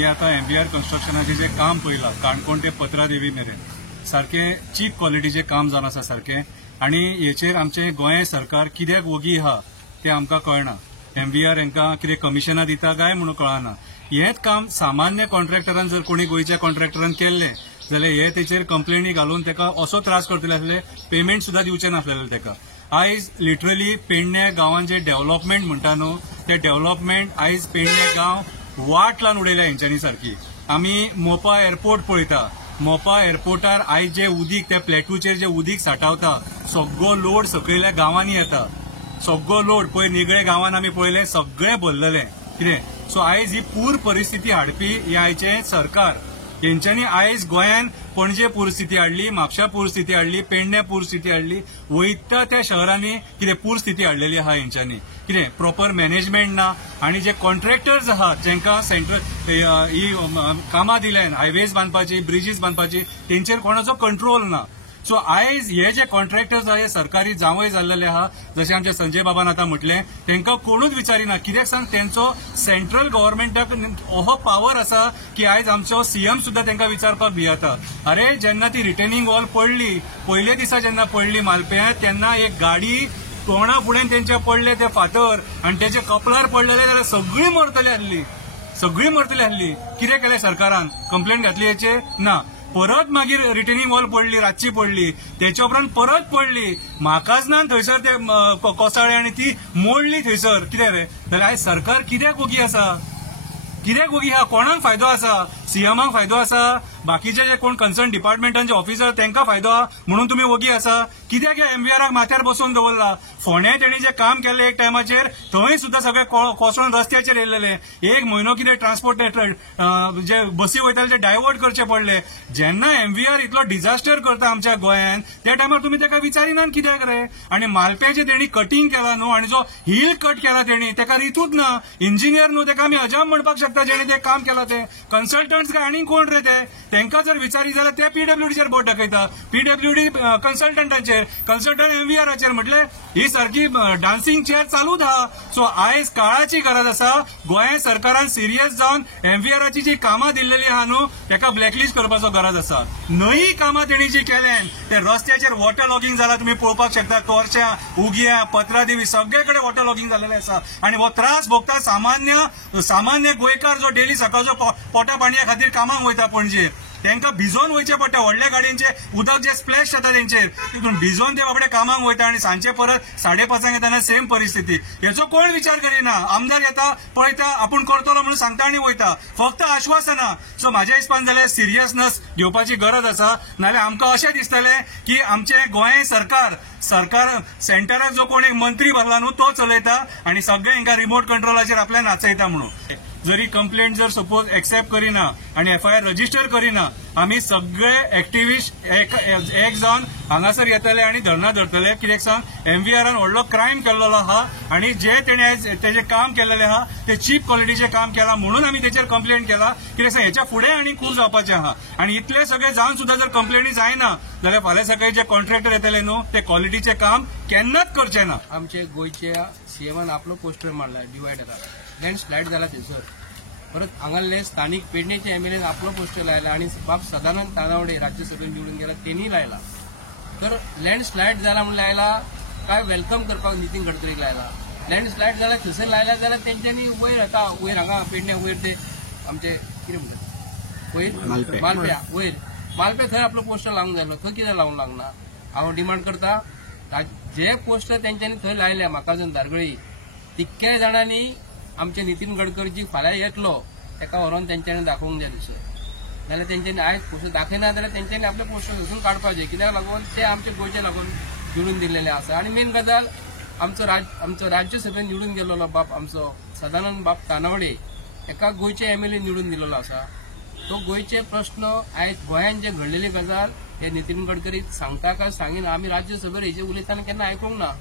हे आता MVR कन्स्ट्रक्शनाचे जे काम पळयलां काणकोण ते पत्रादेवी मेरेन सारखे चीप क्वॉलिटीचे काम जावन आसा सारखे आणि हेचेर आमचे गोंय सरकार कित्याक वगी आहा ते आमकां कळना। MVR हांकां कितें कमिशनां दिता काय म्हणून कळना। हेच काम सामान्य कॉन्ट्रॅक्टरान जर कोणी गोंयच्या कॉन्ट्रॅक्टरान केल्लें जाल्यार हे तेचेर कंप्लेनी घालून तेका असो त्रास करतले आसले पेमेंट सुद्धा दिवचे नासलेले तेका। आयज लिटरली पेडण्या गांवांत जे डेव्हलपमेंट म्हणटा न्हू ते डेव्हलपमेंट आयज पेडण्या गांव वाट लावन उडयल्या हेंच्यांनी सारकी। आमी मोपा एअरपोर्ट पळयता, मोपा एअरपोर्टार आयज जे उदीक त्या प्लेटूचेर जे उदीक सांठवता सगळो लोड सकयल्या गांवांनी येता, सगळो लोड पळय निगळे गांवांत आमी पळयले सगळे भरलेले कितें। सो आयज ही पूर परिस्थिती हाडपी हे आयचे सरकार हेंच्यांनी आयज गोंयान पणजे पूरस्थिती हाडली, म्हापशा पूरस्थिती हाडली, पेडण्या पूरस्थिती हाडली, वयता त्या शहरांनी कितें पूरस्थिती हाडलेली आहा हेंच्यांनी कितें प्रॉपर मॅनेजमेंट ना। आणि जे कॉन्ट्रॅक्टर्स आहात जेंका सेंट्रल ही कामां दिल्यान हायवेज बांदपाची ब्रिजीस बांदपाची तेंचेर कोणाचो कंट्रोल ना। सो आयज हे जे कॉन्ट्रॅक्टर्स आहा हे सरकारी जावंय जाल्लेले आहा जशें आमचे संजय बाबान आतां म्हटलें तेंकां कोणूच विचारिना कित्याक सांग तेंचो सेंट्रल गव्हर्नमेंटाक हो पावर आसा की आयज आमचो CM सुद्धा तेंकां विचारपाक भियेता। अरे जेन्ना ती रिटेनिंग वॉल पडली पयले दिसा जेन्ना पडली मालप्यां तेन्ना एक गाडी तोंडा फुडें तेंच्या पडले ते फातर आनी तेचे कपलार पडलेले जाल्यार सगळीं मरतली आसली, सगळीं मरतली आसली। कितें केलें सरकारान कंप्लेंट घातली हेचेर ना। परत मागीर रिटेनिंग वॉल पडली रातची पडली तेच्या उपरांत परत पडली म्हाकाच ना थंयसर ते कोसाळे आनी ती मोडली थंयसर कितें रे जाल्यार आयज सरकार कित्याक वगी आसा, कित्याक वगी आहा कोणाक फायदो आसा CMाक फायदो आसा बाकीचे जे कोण कन्सर्न डिपार्टमेंटांचे ऑफिसर तांकां फायदो आहा म्हणून तुमी वगी आसा कित्याक ह्या MVRाक माथ्यार बसोवन दवरला। फोंड्या तेणी जे काम केलें एक टायमाचेर थंय सुद्धा सगळे कोसळून रस्त्याचेर येयलेले एक म्हयनो कितें ट्रान्सपोर्ट जे बसी वयताले ते डायवर्ट करचे पडले। जेन्ना MVR इतलो डिझास्टर करता आमच्या गोंयान त्या टायमार तुमी ताका विचारिनात कित्याक रे। आनी मालप्याचे तेणी कटिंग केला न्हू आनी जो हिल कट केला तेणी तेका रितूच ना इंजिनियर न्हू तेका आमी अजाप म्हणपाक शकता जेणे ते काम केला ते कन्सल्टंट्स काय आनी कोण रे ते तेंकां जर विचारी जाल्यार ते PWDचेर बोट दाखयता PWD कन्सल्टंटांचेर कन्सल्टंट MVRाचेर म्हटले ही सारकी डान्सिंग चेअर चालूच आहा। सो आयज काळाची गरज आसा गोंय सरकारान सिरियस जावन MVRाची जी कामां दिल्लेली आहा न्हू तेका ब्लॅकलिस्ट करपाचो गरज आसा। नई कामां तेणी जी केल्यान ते रस्त्याचेर वॉटर लॉगिंग जाला तुमी पळोवपाक शकता तोरच्या उगिया पत्रादेवी सगळे कडेन वॉटर लॉगिंग जाल्लेलें आसा आनी हो त्रास भोगता सामान्य गोंयकार जो डेली सकाळचो पोटा पाणया खातीर कामाक वयता पणजे तांकां भिजोन वयचे पडटा व्हडल्या गाडयांचे उदक जे स्प्लॅश जाता तेंचेर तितून भिजोन ते बाबडे कामाक वयता आनी सांजचे परत 5:30 येताना सेम परिस्थिती हेचो कोण विचार करिना। आमदार येता पळयता आपूण करतलो म्हणून सांगता आनी वयता फक्त आश्वासना। सो म्हाज्या हिसपान जाल्यार सिरियसनेस घेवपाची गरज आसा नाल्यार आमकां अशें दिसतलें की आमचे गोंय सरकार सेंटराक जो कोण एक मंत्री भरला न्हू तो चलयता आनी सगळे हांकां रिमोट कंट्रोलाचेर आपल्या नाचयता म्हणून। जरी कंप्लेंट जर सपोज एक्सेप्ट करिना आणि FIR रजिस्टर करिना आमी सगळे एक्टिविस्ट एक जावन हांगासर येतले आणि धरना धरतले कित्याक सांग MVRान व्हडलो क्रायम केल्लो आहा आणि जे तेणे आयज तेजे काम केलेले आहा ते चीप क्वॉलिटीचे काम केला म्हणून आमी तेचेर कंप्लेंट केला कित्याक सांग हेच्या फुडें आनी खूब जावपाचें आहा आणि इतले सगळे जावन सुद्धा जर कंप्लेनी जायना जाल्यार फाल्यां सकाळी जे कॉन्ट्रॅक्टर येतले न्हू ते क्वॉलिटीचे काम केन्नाच करचे ना। आमचे गोयच्या CMान आपलो पोस्टर मारला डिवायडरार लँडस्लायड जाला थंयसर परत हांगाले स्थानिक पेडणेचे MLAन आपलो पोस्टर लायला आणि बाब सदानंद तानावडे राज्यसभेत निवडून गेला त्यांनी लायला तर लँडस्लायड जाला म्हणून लायला काय वेलकम करपाक नितीन गडकरीक लायला लँडस्लायड जाला थंयसर लायला जाल्यार तेंच्यांनी वयर आता वयर हांगा पेडण्या वयर ते आमचे कितें म्हणटात वयर मालप्या वयर मालप्या थंय आपलो पोस्टर लावंक जाय थंय कित्याक लावंक लागना। हांव डिमांड करता जे पोस्टर तेंच्यांनी थंय लायल्या म्हाका जण दारगळी तितक्या जाणांनी आमचे नितीन गडकरीजी फाल्यां येतलो ताका व्हरोन तेंच्यांनी दाखोवंक जाय तशें जाल्यार तेंच्यांनी आयज पोस्टर दाखयना जाल्यार तेंच्यांनी आपले पोस्टर थंयसून काडपाचे कित्याक लागून ते आमचे गोंयचे लागून निवडून दिल्लेले आसा। आनी मेन गजाल आमचो राज्यसभेत निवडून गेल्लो बाप आमचो सदानंद बाब तानावडे एका गोंयचे MLA निवडून दिल्लो आसा तो गोंयचे प्रश्न आयज गोंयान जे घडलेली गजाल हे नितीन गडकरी सांगता काय सांगिना आमी राज्यसभेर हेजे उलयतना केन्ना आयकूंक ना।